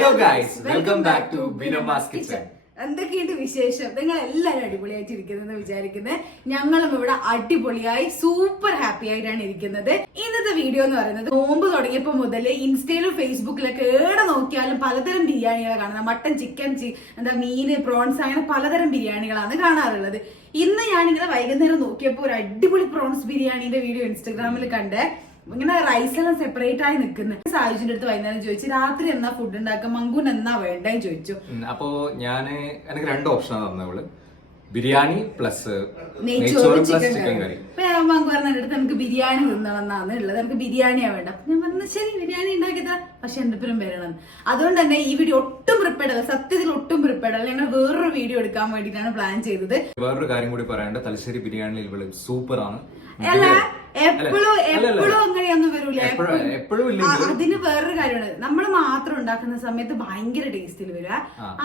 Hello guys welcome back to Binoma's kitchen എന്തൊക്കെയുണ്ട് വിശേഷം? നിങ്ങൾ എല്ലാവരും അടിപൊളിയായിട്ട് ഇരിക്കുന്നെന്ന് വിചാരിക്കുന്നത് ഞങ്ങളും ഇവിടെ അടിപൊളിയായി സൂപ്പർ ഹാപ്പി ആയിട്ടാണ് ഇരിക്കുന്നത്. ഇന്നത്തെ വീഡിയോ എന്ന് പറയുന്നത് നോമ്പ് തുടങ്ങിയപ്പോൾ മുതൽ ഇൻസ്റ്റയിലും ഫേസ്ബുക്കിലൊക്കെ എവിടെ നോക്കിയാലും പലതരം ബിരിയാണികളെ കാണുന്നത് മട്ടൻ ചിക്കൻ എന്താ മീന് പ്രോൺസ് അങ്ങനെ പലതരം ബിരിയാണികളാണ് കാണാറുള്ളത്. ഇന്ന് ഞാനിങ്ങനെ വൈകുന്നേരം നോക്കിയപ്പോൾ ഒരു അടിപൊളി പ്രോൺസ് ബിരിയാണിന്റെ വീഡിയോ ഇൻസ്റ്റാഗ്രാമിൽ കണ്ട്. ഇങ്ങനെ റൈസ് എല്ലാം സെപ്പറേറ്റ് ആയി നിൽക്കുന്നത് സായുജിന്റെ അടുത്ത് വൈകുന്നേരം ചോദിച്ചു രാത്രി എന്നാ ഫുഡ് ഉണ്ടാക്കുക മങ്കൂൻ എന്നാ വേണ്ടേ? ചോദിച്ചു. അപ്പോ ഞാൻ എനിക്ക് രണ്ട് ഓപ്ഷൻ തന്നവൾ ബിരിയാണി പ്ലസ് നെയ്ച്ചോറ് plus chicken chicken curry curry അപ്പൊ ഞാൻ മങ്കു പറഞ്ഞ അടുത്ത് നമുക്ക് ബിരിയാണി തിന്നണമെന്നാണ് ഉള്ളത്. നമുക്ക് ബിരിയാണിയാ വേണ്ട? അപ്പൊ ഞാൻ പറഞ്ഞു ശരി ബിരിയാണി ഉണ്ടാക്കിയതാ പക്ഷെ എന്റെ പേരും വരണം. അതുകൊണ്ട് തന്നെ ഈ വീഡിയോ ഒട്ടും പ്രിപ്പയർഡ് അല്ല. സത്യത്തിൽ ഒട്ടും പ്രിപ്പയർഡ് അല്ല. ഞങ്ങൾ വേറൊരു വീഡിയോ എടുക്കാൻ വേണ്ടിയിട്ടാണ് പ്ലാൻ ചെയ്തത്. വേറൊരു കാര്യം കൂടി പറയാനുണ്ട് തലശ്ശേരി ബിരിയാണി സൂപ്പർ ആണ്. എപ്പോഴും എപ്പോഴും അങ്ങനെയൊന്നും വരൂല അതിന് വേറൊരു കാര്യമാണ് നമ്മൾ മാത്രം ഉണ്ടാക്കുന്ന സമയത്ത് ഭയങ്കര ടേസ്റ്റിൽ വരിക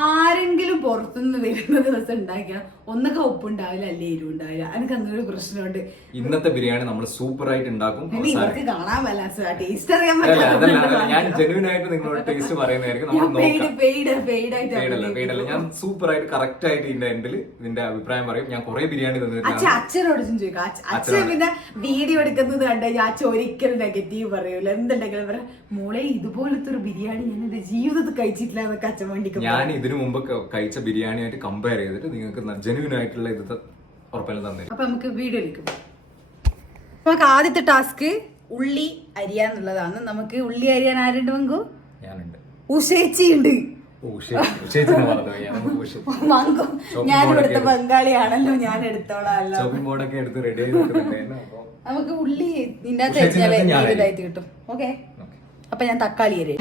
ആരെങ്കിലും പുറത്തുനിന്ന് വരുന്ന ദിവസം ഉണ്ടാക്കിയാൽ ഒന്നൊക്കെ ഉപ്പുണ്ടാവില്ല അല്ലേ എരിവ് ഉണ്ടാവില്ല. എനിക്ക് അങ്ങനെ ഒരു പ്രശ്നമുണ്ട്. ഇന്നത്തെ ബിരിയാണി നമ്മൾ സൂപ്പർ ആയിട്ട് ഉണ്ടാക്കും ഇവർക്ക് കാണാൻ പറ്റാ ടേസ്റ്റ് അറിയാൻ ഞാൻ ജെനുവിൻ ആയിട്ട് നിങ്ങളോട് ടേസ്റ്റ് പറയുന്നതായിരിക്കും. ഞാൻ സൂപ്പർ ആയിട്ട് കറക്റ്റ് ആയിട്ട് ഇതിന്റെ എൻഡിൽ ഇതിന്റെ അഭിപ്രായം പറയും. ഞാൻ കുറെ ബിരിയാണി അച്ഛൻ തന്നിട്ടാണ് അച്ഛനോട് ചോദിക്കാം. അച്ഛൻ പിന്നെ വീഡിയോ എടുക്കുന്നത് കണ്ട് അച്ഛൻ ഒരിക്കലും നെഗറ്റീവ് പറയൂല. എന്തുണ്ടെങ്കിലും പറയാം മോളെ ഇതുപോലത്തെ ഒരു ബിരിയാണി ഞാൻ എന്റെ ജീവിതത്തിൽ കഴിച്ചിട്ടില്ല എന്നൊക്കെ അച്ഛൻ വേണ്ടി ഞാൻ ഇതിനു മുമ്പ് കഴിച്ച ബിരിയാണിയായിട്ട് കമ്പയർ ചെയ്തിട്ട് നിങ്ങൾക്ക് ജെനുവിൻ ആയിട്ടുള്ള ഇത് ഉറപ്പെല്ലാം തന്നെ അപ്പൊ നമുക്ക് വീഡിയോ പോകാം. നമുക്ക് ആദ്യത്തെ ടാസ്ക് ഉള്ളി അരിയാന്നുള്ളതാണ് നമുക്ക് ഉള്ളി അരിയാൻ ആരുണ്ട് മങ്കു ഞാനുണ്ട്. ഉഷേച്ചി. ഉണ്ട് ഓ ശരി ചേച്ചിനെ മറന്നുപോയി. ഞാൻ നമുക്ക് ഉഷ- ഞാൻ mall ഇവിടുത്തെ ഒക്കെ ബംഗാളിയാണല്ലോ ഞാൻ എടുത്തോളാം ഷോപ്പിംഗ് ബോർഡൊക്കെ എടുത്ത് റെഡി നമുക്ക് ഉള്ളി ഇതിന്റെ അകത്ത് ഞാൻ. ഇതായിട്ട് കിട്ടും. ഓക്കെ? അപ്പൊ ഞാൻ തക്കാളി അരി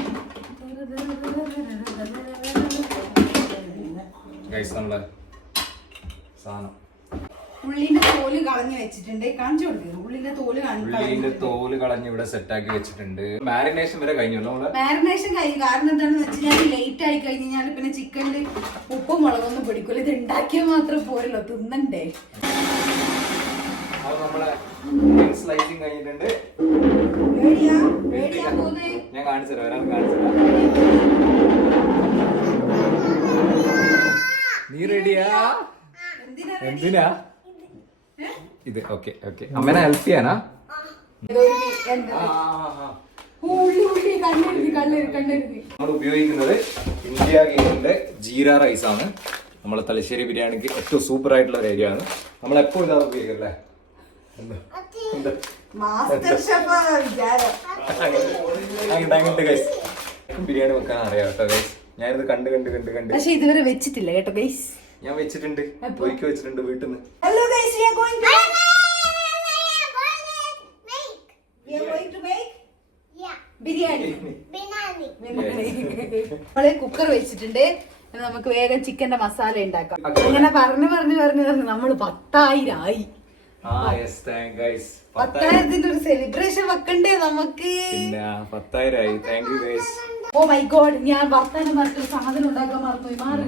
ഉള്ളിന്റെ തോൽ കളഞ്ഞു വെച്ചിട്ടുണ്ട്. കാണിച്ചു കൊടുക്കുക ഉള്ളിന്റെ തോൽ ഉള്ളിന്റെ തോൽ കളഞ്ഞ് ഇവിടെ വെച്ചിട്ടുണ്ട്. മാരിനേഷൻ വരെ കഴിഞ്ഞല്ലോ മാരിനേഷൻ കഴിഞ്ഞു. കാരണം എന്താണെന്ന് വെച്ചാൽ ലേറ്റ് ആയി കഴിഞ്ഞാൽ പിന്നെ ചിക്കനിൽ ഉപ്പും മുളകൊന്നും പിടിക്കൂല. ഇത് ഉണ്ടാക്കിയാൽ മാത്രം പോരല്ലോ. തിന്നണ്ടേ? അത് നമ്മളെ സ്ലൈസിങ് കഴിഞ്ഞിട്ടുണ്ട്. ഞാൻ കാണിച്ചു തരാം ഒരാൾ കാണിച്ചു തരാം നീ റെഡിയാ എന്തിനാ ഇത് ഓക്കെ ഓക്കെ. അമ്മേനെ ഹെൽപ്പ് ചെയ്യാനാ? നമ്മൾ ഉപയോഗിക്കുന്നത് ഇന്ത്യ ഗേറ്റിന്റെ ജീര റൈസ് ആണ് നമ്മളെ തലശ്ശേരി ബിരിയാണിക്ക് ഏറ്റവും സൂപ്പർ ആയിട്ടുള്ള ഒരു ഏരിയ ആണ്. നമ്മൾ എപ്പോഴും ഇതാണ് ഉപയോഗിക്കല്ലേ? മാസ്റ്റർ ഷെഫ് വിചാരം. അങ്ങോട്ട് അങ്ങോട്ട് ഗൈസ് ബിരിയാണി വെക്കാൻ അറിയാം കേട്ടോ ഗൈസ് ഞാനിത് കണ്ട് കണ്ട് കണ്ട് കണ്ട്. പക്ഷെ ഇതുവരെ വെച്ചിട്ടില്ല കേട്ടോ ഗൈസ് ഞാൻ വെച്ചിട്ടുണ്ട്. ഒരുക്കി വെച്ചിട്ടുണ്ട് വീട്ടിൽ നിന്ന് hello guys we are going to we are going to make biryani. നമ്മൾ കുക്കർ വെച്ചിട്ടുണ്ട്. നമുക്ക് വേഗം ചിക്കന്റെ മസാല ഉണ്ടാക്കാം. ഇങ്ങനെ പറഞ്ഞു പറഞ്ഞു പറഞ്ഞു പറഞ്ഞു നമ്മൾ പത്തായിരം ആയി പത്തായിരത്തിന്റെ ഒരു സെലിബ്രേഷൻ വെക്കണ്ടേ നമുക്ക്? Thank you guys oh my god ഞാൻ വർത്താനം പറഞ്ഞൊരു സാധനം ഉണ്ടാക്കാൻ മറന്നുപോയി മാറി.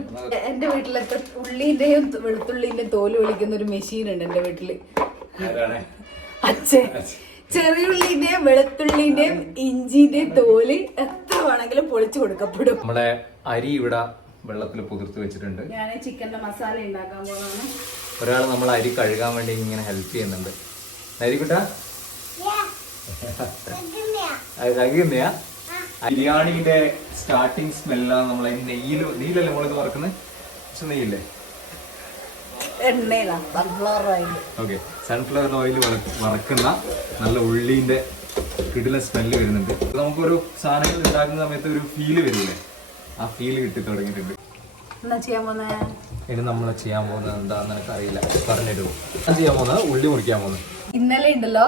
എന്റെ വീട്ടിലൊക്കെ ഉള്ളിന്റെയും വെളുത്തുള്ളിന്റെയും തോൽ വിളിക്കുന്ന ഒരു മെഷീൻ ഉണ്ട് എന്റെ വീട്ടിൽ. അച്ഛൻ. ചെറിയുള്ളിന്റെയും വെളുത്തുള്ളിന്റെയും ഇഞ്ചിന്റെയും തോൽ എത്ര വേണമെങ്കിലും പൊളിച്ചു കൊടുക്കപ്പെടും. നമ്മളെ അരി ഇവിടെ വെള്ളത്തിൽ പുതിർത്ത് വെച്ചിട്ടുണ്ട്. ഞാൻ ചിക്കന്റെ മസാല ഉണ്ടാക്കാൻ പോകുന്നതാണ് ഒരാൾ നമ്മൾ അരി കഴുകാൻ വേണ്ടി ഇങ്ങനെ ഹെൽപ്പ് ചെയ്യുന്നുണ്ട്. അരിക്കുട്ട കഴുകുന്നയാ ബിരിയാണിയുടെ സ്റ്റാർട്ടിങ് സ്മെല്ലാണ് നമ്മളെ നെയ്യിൽ നെയ്യിലല്ലേ നമ്മളിത് വറക്കുന്നത് പക്ഷെ നെയ്യില്ലേ? എണ്ണയിലാണ് sunflower oil okay sunflower oil വറക്കുന്ന നല്ല ഉള്ളിന്റെ കിടില സ്മെല്ല് വരുന്നുണ്ട്. നമുക്ക് നമുക്കൊരു സാധനങ്ങൾ ഉണ്ടാക്കുന്ന സമയത്ത് ഒരു ഫീൽ വരില്ലേ? ആ ഫീൽ കിട്ടി തുടങ്ങിയിട്ടുണ്ട്. എന്താ ചെയ്യാൻ ഇനി നമ്മൾ ചെയ്യാൻ പോകുന്നത് എനിക്ക് അറിയില്ല ചെയ്യാൻ പോകുന്നത്? ഉള്ളി മുറിക്കാൻ പോകുന്നത്. ഇന്നലെ ഉണ്ടല്ലോ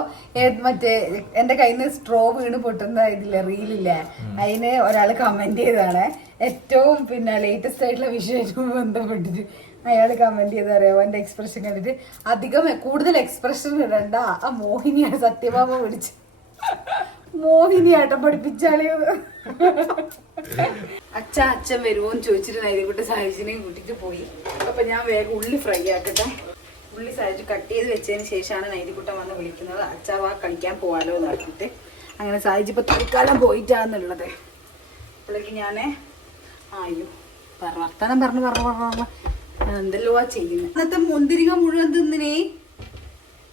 മറ്റേ എന്റെ കയ്യിൽ നിന്ന് സ്ട്രോ വീണ് പൊട്ടുന്ന ഇതില്ലേ റീലില്ലേ അതിന് ഒരാൾ കമന്റ് ചെയ്തതാണ്. ഏറ്റവും പിന്നെ ലേറ്റസ്റ്റ് ആയിട്ടുള്ള വിഷയവുമായി ബന്ധപ്പെട്ടിട്ട് അയാൾ കമന്റ് ചെയ്ത് അറിയാമോ എന്റെ എക്സ്പ്രഷൻ കണ്ടിട്ട്. അധികം കൂടുതൽ എക്സ്പ്രഷൻ ഇടണ്ട. ആ മോഹിനിയാണ് സത്യഭാമ വിളിച്ച് മോഹിനിയാട്ടം പഠിപ്പിച്ചാളി അച്ഛ അച്ഛൻ വരുമോന്ന് ചോദിച്ചിട്ട് നൈതികുട്ടി സാഹചര്യം കൂട്ടിട്ട് പോയി. അപ്പൊ ഞാൻ വേഗം ഉള്ളി ഫ്രൈ ആക്കട്ടെ. ഉള്ളി സാഹചര്യം കട്ട് ചെയ്ത് വെച്ചതിന് ശേഷമാണ് നൈതികുട്ടൻ വന്ന് വിളിക്കുന്നത്. അച്ഛ വാ കളിക്കാൻ പോവാലോ എന്ന് പറഞ്ഞിട്ട്. അങ്ങനെ സാഹചര്യം ഇപ്പൊ തൽക്കാലം പോയിട്ടാന്നുള്ളത്. അപ്പോഴേക്ക് ഞാൻ ആയോ പറഞ്ഞു പറഞ്ഞു പറഞ്ഞു പറഞ്ഞു. ഞാൻ ആ ചെയ്യുന്നത് അന്നത്തെ മുന്തിരിങ്ങ മുഴുവൻ തിന്നിനേ.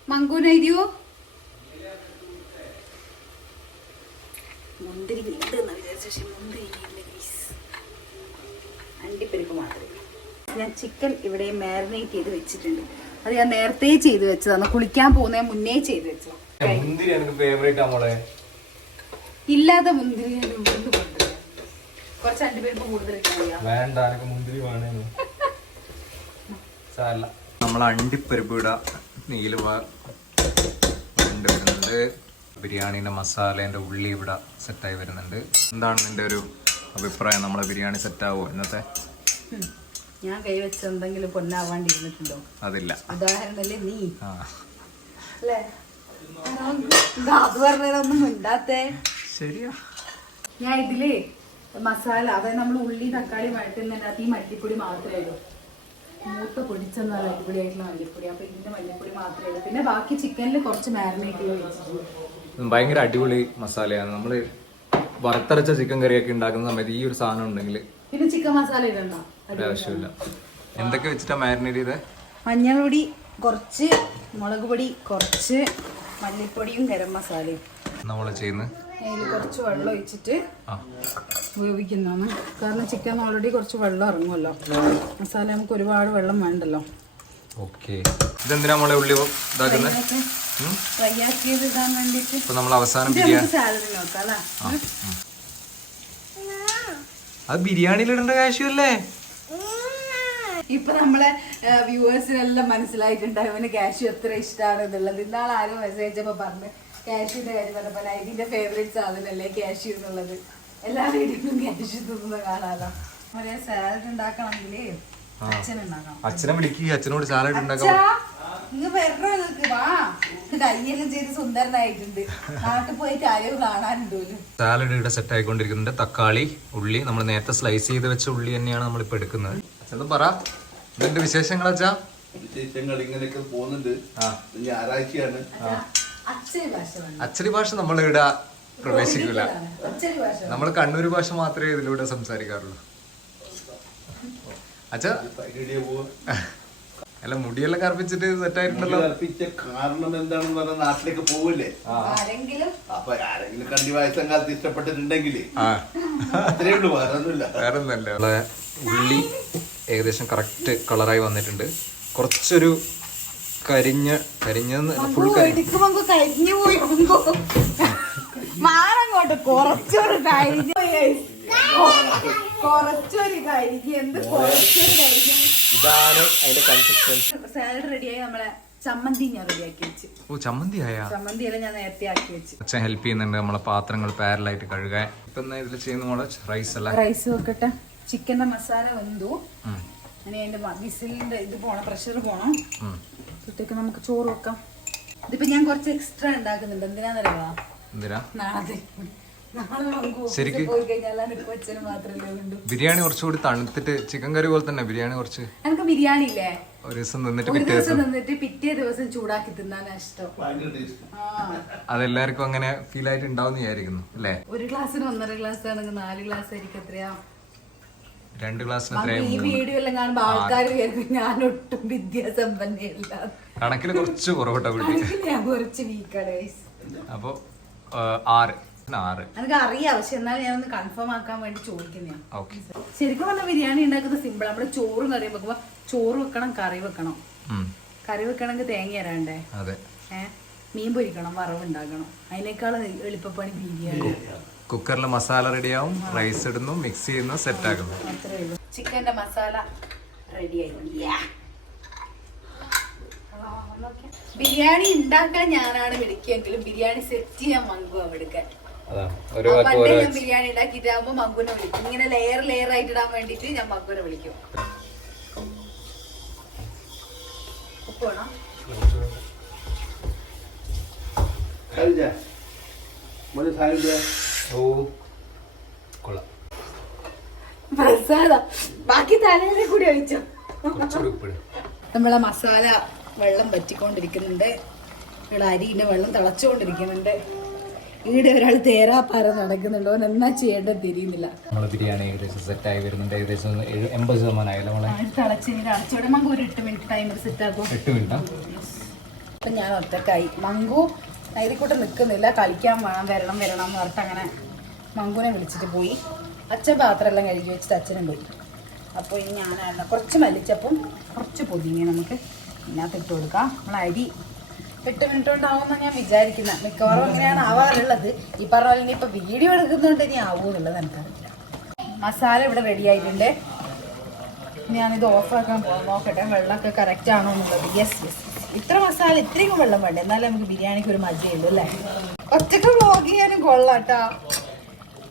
മങ്കൂനരിയോ മുന്തിരിങ്ങ ഉണ്ടെന്ന് വിചാരിച്ച പക്ഷെ മുന്തിരിങ്ങ ഞാൻ ചിക്കൻ ഇവിടെ മാരിനേറ്റ് ചെയ്ത് വെച്ചിട്ടുണ്ട്. അത് ഞാൻ നേരത്തെ ചെയ്ത് വെച്ചതാണ്. കുളിക്കാൻ പോകുന്ന മുന്നേ ചെയ്ത് വെച്ചത് മുന്തിരി എനിക്ക് ഫേവറേറ്റ് ആ മോളെ. ഇല്ലാത്ത മുന്തിരി ഞാൻ മുന്തിരി കൊണ്ടുവരാം? കുറച്ച് അണ്ടിപ്പരിപ്പ് കൂടുതൽ വേണ്ട എനിക്ക് മുന്തിരി വേണേന്ന്. സാരല്ല. നമ്മൾ അണ്ടിപ്പരിപ്പ് ഇട നീൽ വരുന്നുണ്ട് ബിരിയാണീന്റെ മസാലേന്റെ ഉള്ളി ഇവിടെ സെറ്റായി വരുന്നുണ്ട്. എന്താണ് നിന്റെ ഒരു അഭിപ്രായം? നമ്മളെ ബിരിയാണി സെറ്റാവോ ഇന്നത്തെ. ഞാൻ കൈ വെച്ച് എന്തെങ്കിലും പൊന്നാവാണ്ടിരുന്നിട്ടുണ്ടോ? അതില്ല. ഉദാഹരണല്ലേ നീ? അല്ലേ? അത് പറഞ്ഞതൊന്നും മിണ്ടാത്തേ? ശരിയാ. ഞാൻ ഇതിൽ മസാല അതായത് നമ്മൾ ഉള്ളി തക്കാളി വഴറ്റുന്നതിനകത്ത് ഈ മല്ലിപ്പൊടി മാത്രമേ ഉള്ളൂ. മൂത്ത പൊടിച്ചെന്നാൽ അടിപൊളിയായിട്ടുള്ള മല്ലിപ്പൊടി. അപ്പൊ ഇതിന്റെ മല്ലിപ്പൊടി മാത്രമേ ഉള്ളൂ. പിന്നെ ബാക്കി ചിക്കനിൽ കുറച്ച് മാരിനേറ്റ് ചെയ്ത് ഭയങ്കര അടിപൊളി മസാലയാണ്. നമ്മൾ വറുത്തരച്ച ചിക്കൻ കറിയൊക്കെ ഉണ്ടാക്കുന്ന സമയത്ത് ഈ ഒരു സാധനം ഉണ്ടെങ്കിൽ പിന്നെ ചിക്കൻ മസാല ഇടണ്ട. ഒരാവശ്യമില്ല എന്തൊക്കെ വെച്ചിട്ടാ മാരിനേറ്റ് ചെയ്തേ? മഞ്ഞൾപ്പൊടി കുറച്ച് മുളക് പൊടി കുറച്ച് മല്ലിപ്പൊടിയും ഗരം മസാലയും. നമ്മൾ ചെയ്യുന്നത് അതിൽ കുറച്ച് വെള്ളം ഒഴിച്ചിട്ട് ഉപയോഗിക്കുന്നതാണ്. കാരണം ചിക്കൻ ഓൾറെഡി കുറച്ച് വെള്ളം ഇറങ്ങുമല്ലോ. മസാല നമുക്ക് ഒരുപാട് വെള്ളം വേണ്ടല്ലോ. ഓക്കെ ഇതെന്തിനാ നമ്മളെ ഉള്ളി ഇതാക്കുന്നത് ഫ്രൈ ആക്കിയത് ഇടാൻ വേണ്ടിയിട്ട്. ഇപ്പൊ നമ്മൾ അവസാനം ബിരിയാണി നമുക്ക് സാലഡ് നോക്കാം അല്ലേ അത് ബിരിയാണിയിൽ ഇടേണ്ട കാശ്യമല്ലേ ഇപ്പൊ നമ്മളെ വ്യൂവേഴ്സിനെല്ലാം മനസ്സിലായിട്ടുണ്ട് അവന് കാഷ്യൂ എത്ര ഇഷ്ടമാണ് എന്നുള്ളത്. ഇന്നാൾ ആരും മെസ്സേജ് അയച്ചപ്പോ പറഞ്ഞു കാഷ്യൂന്റെ കാര്യം പറഞ്ഞപ്പോ ലൈഫിന്റെ ഫേവറേറ്റ് സാധനല്ലേ കാഷ്യൂ എന്നുള്ളത്. എല്ലാ വീട്ടിലും കാഷ്യൂ തിന്നുന്ന കാണാലോ നമ്മളെ സാലഡ് ഉണ്ടാക്കണമെങ്കിൽ അച്ഛനെ വിളിക്കുക അച്ഛനോട് സാലഡ് ഉണ്ടാക്കാം സാലഡ് ഇവിടെ സെറ്റ് ആയിക്കൊണ്ടിരിക്കുന്നുണ്ട്. തക്കാളി ഉള്ളി. നമ്മൾ നേരത്തെ സ്ലൈസ് ചെയ്ത് വെച്ച ഉള്ളി തന്നെയാണ് നമ്മൾ ഇപ്പൊ എടുക്കുന്നത്. അച്ഛൻ പറ. ഇതിന്റെ വിശേഷങ്ങൾ അച്ഛാ? വിശേഷങ്ങൾ ഇങ്ങനെയൊക്കെ പോകുന്നുണ്ട്. ഞായറാഴ്ചയാണ്. അച്ചടി ഭാഷ നമ്മൾ ഇവിടെ പ്രവേശിക്കില്ല നമ്മൾ കണ്ണൂർ ഭാഷ മാത്രമേ ഇതിലൂടെ സംസാരിക്കാറുള്ളൂ. അച്ഛാ? അല്ല മുടിയെല്ലാം കറുപ്പിച്ചിട്ട് സെറ്റായിട്ടുണ്ടല്ലോ. അർപ്പിച്ച കാരണം എന്താണെന്ന് പറഞ്ഞാൽ നാട്ടിലേക്ക് പോവില്ലേ? ആരെങ്കിലും? അപ്പൊ ആരെങ്കിലും കണ്ടി വയസ്സം കാലത്ത് ഇഷ്ടപ്പെട്ടിട്ടുണ്ടെങ്കിൽ അത്രേ ഉള്ളൂ വേറെ ഒന്നുമില്ല വേറെ ഒന്നല്ല ഉള്ളി ഏകദേശം കറക്റ്റ് കളറായി വന്നിട്ടുണ്ട്. കുറച്ചൊരു കരിഞ്ഞ കരിഞ്ഞ. ഫുൾ കരിഞ്ഞു പോയി മാറങ്ങോട്ട് കുറച്ചൊരു കരിഞ്ഞു. കുറച്ചൊരു കരിഞ്ഞു. എന്ത് കുറച്ചൊരു കരിഞ്ഞു. ഇതാണ് അതിന്റെ കൺസിസ്റ്റൻസി സാലഡ് റെഡിയായി നമ്മളെ ചമ്മന്തി ഞാൻ റെഡിയാക്കി വെച്ച്. ഓ ചമ്മന്തി ആയാ? ഞാൻ നേരത്തെ ആക്കി വെച്ച്. അച്ഛൻ ഹെൽപ്പ് ചെയ്യുന്നുണ്ട് നമ്മളെ പാത്രങ്ങൾ പാരലായിട്ട് കഴുകാൻ. ഇപ്പൊ ഇതിൽ ചെയ്യുന്ന റൈസ് അല്ല. റൈസ് വെക്കട്ടെ. ചിക്കന്റെ മസാല വെന്തു. ഇനി അതിന്റെ വിസിലിന്റെ ഇത് പോണം പ്രഷർ പോണം. അപ്പോഴത്തേക്ക് നമുക്ക് ചോറ് വെക്കാം. ഇതിപ്പോ ഞാൻ കുറച്ച് എക്സ്ട്രാ ഉണ്ടാക്കുന്നുണ്ട്. എന്തിനാന്നറിയാ എന്തിനാ? നാളെ ബിരിയാണി കുറച്ചുകൂടി തണുത്തിട്ട് ചിക്കൻ കറി പോലെ തന്നെ ബിരിയാണി കുറച്ച് എനിക്ക് ബിരിയാണി ഇല്ലേ? ഒരു ദിവസം നിന്നിട്ട് പിറ്റേ ദിവസം നിന്നിട്ട് പിറ്റേ ദിവസം ചൂടാക്കി തിന്നാനാ ഇഷ്ടം. അതെല്ലാവർക്കും അങ്ങനെ ഫീൽ ആയിട്ട് ഉണ്ടാവും വിചാരിക്കുന്നു അല്ലേ? ഒരു ഗ്ലാസ്സിന് ഒന്നര ഗ്ലാസ് ആണെങ്കിൽ നാല് ഗ്ലാസ് ആയിരിക്കും എത്രയാ? രണ്ട് ക്ലാസ് നമുക്ക് ഈ വീഡിയോ എല്ലാം കാണുമ്പോ ആൾക്കാർ ഞാൻ ഒട്ടും വിദ്യാസമ്പന്നയല്ല. കണക്കിൽ കുറച്ച് കുറവട്ട ഞാൻ കുറച്ച് വീക്കാണ്. അപ്പോ ആറ്. ആറ്. എനിക്ക് അറിയാം പക്ഷെ എന്നാലും ഞാൻ ഒന്ന് കൺഫേം ആക്കാൻ വേണ്ടി ചോദിക്കുന്നതാണ് ഓക്കെ. ശരിക്കും പറഞ്ഞാൽ ബിരിയാണി ഉണ്ടാക്കുന്നത് സിമ്പിൾ നമ്മൾ ചോറും കറിയും വെക്കുമ്പോ ചോറ് വെക്കണം കറി വെക്കണം. കറി വെക്കണമെങ്കിൽ തേങ്ങ തരാണ്ടേ അതെ. ഏഹ് മീൻ പൊരിക്കണം വറവ് ഉണ്ടാക്കണം. അതിനേക്കാൾ എളുപ്പപ്പണി ബിരിയാണി. കുക്കറിൽ മസാല റെഡിയാവും റൈസ് ഇടുന്നു മിക്സ് ചെയ്യുന്നു സെറ്റ് ആക്കുന്നു. ചിക്കന്റെ ചിക്കന്റെ മസാല റെഡിയായി ആയി. ബിരിയാണി ഉണ്ടാക്കാൻ ഞാനാണ് വിളിക്കുകയെങ്കിലും ബിരിയാണി സെറ്റ് ചെയ്യാൻ മങ്കു വാക്ക് ഞാൻ ബിരിയാണി ഉണ്ടാക്കിയിട്ടാകുമ്പോ മങ്കുനെ വിളിക്കും. ഇങ്ങനെ ലെയർ ലെയർ ആയിട്ട് ഇടാൻ വേണ്ടിട്ട് ഞാൻ മങ്കുനെ വിളിക്കും. ഉപ്പ് വേണം കഴിഞ്ഞ മോനെ സാധനം ഓ കൊള്ളാം. പ്രസാദം ബാക്കി കൂടി ഒഴിച്ചോ? നമ്മളെ മസാല വെള്ളം വറ്റിക്കൊണ്ടിരിക്കുന്നുണ്ട്. ഇവിടെ അരിന്റെ വെള്ളം തിളച്ചുകൊണ്ടിരിക്കുന്നുണ്ട്. ഈടെ ഒരാൾ തേരാപ്പാറ നടക്കുന്നുണ്ടോ. എന്നാ ചെയ്യേണ്ടത് തിരിയുന്നില്ല. നമ്മളെ ബിരിയാണി ഏകദേശം സെറ്റ് ആയി വരുന്നുണ്ട്. ഏകദേശം എൺപത് ശതമാനം ശതമാനമായാലും നമ്മളെ തിളച്ചിട്ട് അടച്ചോടെ മങ്കു ഒരു എട്ട് മിനിറ്റ് ടൈമർ സെറ്റ് ആക്കും. എട്ട് മിനിറ്റ്? അപ്പൊ ഞാൻ ഒറ്റക്കായി. മങ്കു നൈതിക്കൂട്ട് നിൽക്കുന്നില്ല. കളിക്കാൻ വേണം വരണം വരണം എന്ന് പറഞ്ഞിട്ട് അങ്ങനെ മങ്കുനെ വിളിച്ചിട്ട് പോയി. അച്ഛൻ പാത്രമെല്ലാം കഴുകി വെച്ചിട്ട് അച്ഛനും പോയി. അപ്പോൾ ഇനി ഞാനാണ്. കുറച്ച് മല്ലിച്ചപ്പും കുറച്ച് പൊതിങ്ങി നമുക്ക് ഇന്നത്തെ ഇട്ട് കൊടുക്കാം. നമ്മൾ അരി എട്ട് മിനിറ്റ് കൊണ്ടാവുമെന്നാണ് ഞാൻ വിചാരിക്കുന്നത് മിക്കവാറും ഇങ്ങനെയാണ് ആവാറുള്ളത്. ഈ പറഞ്ഞ പോലെ ഇനിയിപ്പോൾ വീഡിയോ എടുക്കുന്നതുകൊണ്ട് ഇനി ആവുമെന്നുള്ളത് എനിക്കറിയില്ല. മസാല ഇവിടെ റെഡി ആയിട്ടുണ്ട്. ഞാനിത് ഓഫാക്കാൻ പോകാം നോക്കട്ടെ വെള്ളമൊക്കെ കറക്റ്റ് ആണോ എന്നുള്ളത്. യെസ് യെസ് ഇത്ര മസാല ഇത്രയും വെള്ളം വേണ്ട? എന്നാലേ നമുക്ക് ബിരിയാണിക്ക് ഒരു മജയുള്ളൂ അല്ലേ? ഒറ്റയ്ക്ക് വ്ലോഗ് ചെയ്യാനും കൊള്ളാട്ടാ.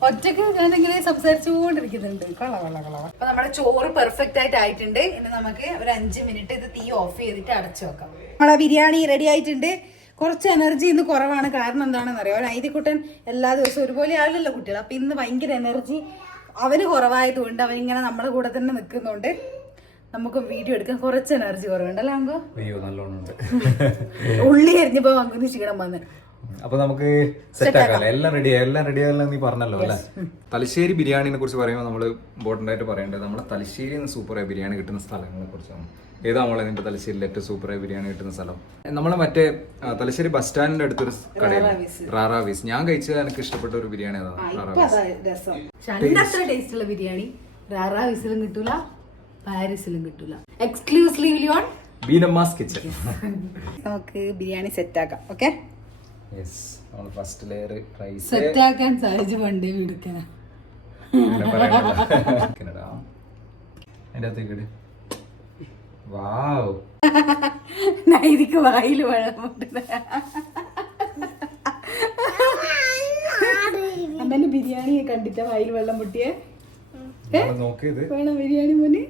ഒറ്റയ്ക്ക് ഞാനിങ്ങനെ സംസാരിച്ചുകൊണ്ടിരിക്കുന്നുണ്ട്. കൊള്ള കൊള്ള കൊള്ള. അപ്പൊ നമ്മുടെ ചോറ് പെർഫെക്റ്റ് ആയിട്ട് ആയിട്ടുണ്ട്. ഇനി നമുക്ക് ഒരു അഞ്ച് മിനിറ്റ് ഇത് തീ ഓഫ് ചെയ്തിട്ട് അടച്ചു വെക്കാം. നമ്മളെ ബിരിയാണി റെഡി ആയിട്ടുണ്ട്. കുറച്ച് എനർജി ഇന്ന് കുറവാണ്. കാരണം എന്താണെന്ന് അറിയാം? നൈതിക്കുട്ടൻ എല്ലാ ദിവസവും ഒരുപോലെ ആവില്ലല്ലോ കുട്ടികൾ. അപ്പൊ ഇന്ന് ഭയങ്കര എനർജി അവന് കുറവായതുകൊണ്ട് അവനിങ്ങനെ നമ്മുടെ കൂടെ തന്നെ നിൽക്കുന്നുണ്ട്. നമുക്ക് വീഡിയോ എടുക്കാൻ കുറച്ച് എനർജി കുറവുണ്ടല്ലോ അങ്കോ? അയ്യോ നല്ലോണം ഉണ്ട്. ഉള്ളി എരിഞ്ഞപ്പോ അങ്കുന്ന് ക്ഷീണം വന്ന്. അപ്പൊ നമുക്ക് സെറ്റ് ആക്കാം. എല്ലാം റെഡി എല്ലാം റെഡി ആയാലും നീ പറഞ്ഞല്ലോ അല്ലെ? തലശ്ശേരി ബിരിയാണിനെ കുറിച്ച് പറയുമ്പോൾ നമ്മൾ ഇമ്പോർട്ടന്റ് ആയിട്ട് പറയേണ്ടത് നമ്മളെ തലശ്ശേരിയിൽ നിന്ന് സൂപ്പറായി ബിരിയാണി കിട്ടുന്ന സ്ഥലങ്ങളെ കുറിച്ചാണ്. ഏതാ നമ്മളെ നിന്റെ തലശ്ശേരിയിൽ ഏറ്റവും സൂപ്പറായി ബിരിയാണി കിട്ടുന്ന സ്ഥലം? നമ്മളെ മറ്റേ തലശ്ശേരി ബസ് സ്റ്റാൻഡിന്റെ അടുത്തൊരു കടയിൽ റാറാവീസ് ഞാൻ കഴിച്ചത് എനിക്ക് ഇഷ്ടപ്പെട്ട ഒരു ബിരിയാണി അതാണ് റാറാവീസ് ബിരിയാണി. റാറാവീസിലും കിട്ടൂല. പാരീസിലും കിട്ടൂല. എക്സ്ക്ലൂസീവ്ലി ഓൺ ബീനമ്മാസ് കിച്ചൺ നമുക്ക് ബിരിയാണി സെറ്റ് ആക്കാം ഓക്കെ യെസ് നമ്മൾ ഫസ്റ്റ് ലെയർ റൈസ് സെറ്റ് ആക്കാൻ സാധിച്ചു പണ്ടേ എടുക്കണ അതിന്റെ അകത്തേക്ക് ഇട്. വാവ് നൈതിക്ക് വായിൽ വെള്ളം മുട്ടുന്ന അമ്മന്റെ ബിരിയാണി കണ്ടിട്ട വായിൽ വെള്ളം പൊട്ടിയേ? നോക്കിയത് വേണം ബിരിയാണി മോന്.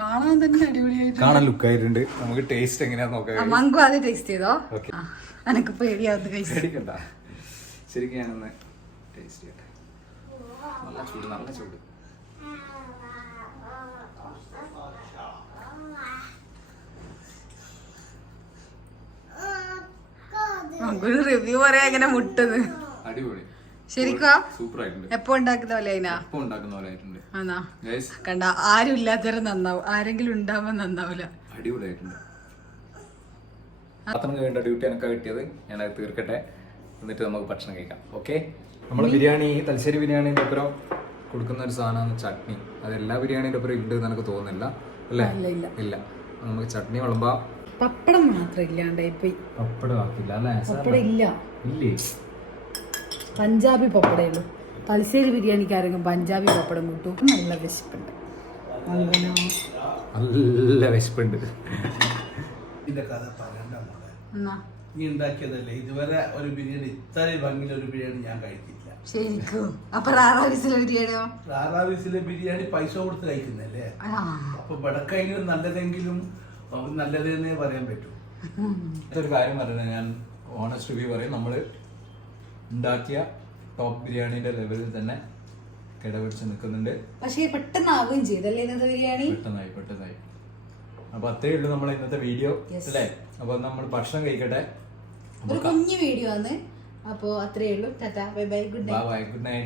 കാണാൻ തന്നെ അടിപൊളിയായിട്ട് കാണാൻ ലുക്ക് ആയിട്ടുണ്ട്. നമുക്ക് ടേസ്റ്റ് എങ്ങനെയാന്ന് നോക്കാം. മങ്കു ആദ്യം ടേസ്റ്റ് ചെയ്തോ? എനക്ക് പേടിയാവുന്ന പേടിക്കണ്ട. ശരിക്കും ഞാനൊന്ന് ടേസ്റ്റ് ചെയ്യട്ടെ. നല്ല ചൂട് നല്ല ചൂട്. റിവ്യൂ പറയാ എങ്ങനെ മുട്ടത് അടിപൊളി. ശരിക്കാ? സൂപ്പർ ആയിട്ടുണ്ട് എപ്പോ ഉണ്ടാക്കുന്ന പോലെ അതിനാ ഇപ്പൊ ഉണ്ടാക്കുന്ന പോലെ ആയിട്ടുണ്ട്. ആന്നാ കണ്ട ആരും ഇല്ലാത്തവരെ നന്നാവും. ആരെങ്കിലും ഉണ്ടാവുമ്പോ നന്നാവില്ല അടിപൊളിയായിട്ടുണ്ട്. പാത്രം വേണ്ട ഡ്യൂട്ടി എനിക്ക് കിട്ടിയത്. ഞാൻ അത് തീർക്കട്ടെ. എന്നിട്ട് നമുക്ക് ഭക്ഷണം കഴിക്കാം. ഓക്കെ നമ്മൾ ബിരിയാണി തലശ്ശേരി ബിരിയാണീന്റെ അപ്പുറം കൊടുക്കുന്ന ഒരു സാധനമാണ് ചട്നി. അത് എല്ലാ ബിരിയാണീന്റെ അപ്പുറം ഉണ്ട് എന്ന് എനിക്ക് തോന്നുന്നില്ല. അല്ലേ? ഇല്ല നമുക്ക് ചട്നി വിളമ്പാം. പപ്പടം മാത്രം ഇല്ലാണ്ടായി പോയി. പപ്പടം ആക്കില്ല അല്ലേ? പപ്പടം ഇല്ല. ഇല്ലേ? പഞ്ചാബി പപ്പടയുള്ളൂ. തലശ്ശേരി ബിരിയാണിക്ക് ആരെങ്കിലും പഞ്ചാബി പപ്പടം കൂട്ടും. നല്ല വിശപ്പുണ്ട്. നല്ല വിശപ്പുണ്ട്. നീ ഉണ്ടാക്കിയതല്ലേ? ഇതുവരെ ഒരു ബിരിയാണി ഇത്രയും ഭംഗിയിൽ ഒരു ബിരിയാണി ഞാൻ കഴിച്ചില്ല ശരിക്കും? അപ്പൊ റാറാവിസിലെ ബിരിയാണിയോ? റാറാവിസിലെ ബിരിയാണി പൈസ കൊടുത്ത് കഴിക്കുന്നല്ലേ അപ്പൊ വടക്കെങ്കിലും നല്ലതെങ്കിലും നല്ലതെന്നേ പറയാൻ പറ്റൂ. ഒരു കാര്യം പറയുന്നത് ഞാൻ ഓണസ്റ്റ് റിവ്യൂ പറയും. നമ്മൾ ഉണ്ടാക്കിയ ടോപ്പ് ബിരിയാണിയുടെ ലെവലിൽ തന്നെ കിടപിടിച്ച് നിൽക്കുന്നുണ്ട്. പക്ഷേ പെട്ടെന്ന് ആവുകയും ചെയ്തല്ലേ ഇന്നത്തെ ബിരിയാണി? പെട്ടെന്നായി പെട്ടെന്നായി. അപ്പൊ അത്രേ ഉള്ളൂ നമ്മൾ ഇന്നത്തെ വീഡിയോ. അല്ലേ? അപ്പൊ നമ്മൾ ഭക്ഷണം കഴിക്കട്ടെ. ഒരു കുഞ്ഞു വീഡിയോ ആണ്. അപ്പോ അത്രേ ഉള്ളൂ. Tata bye bye good night bye bye good night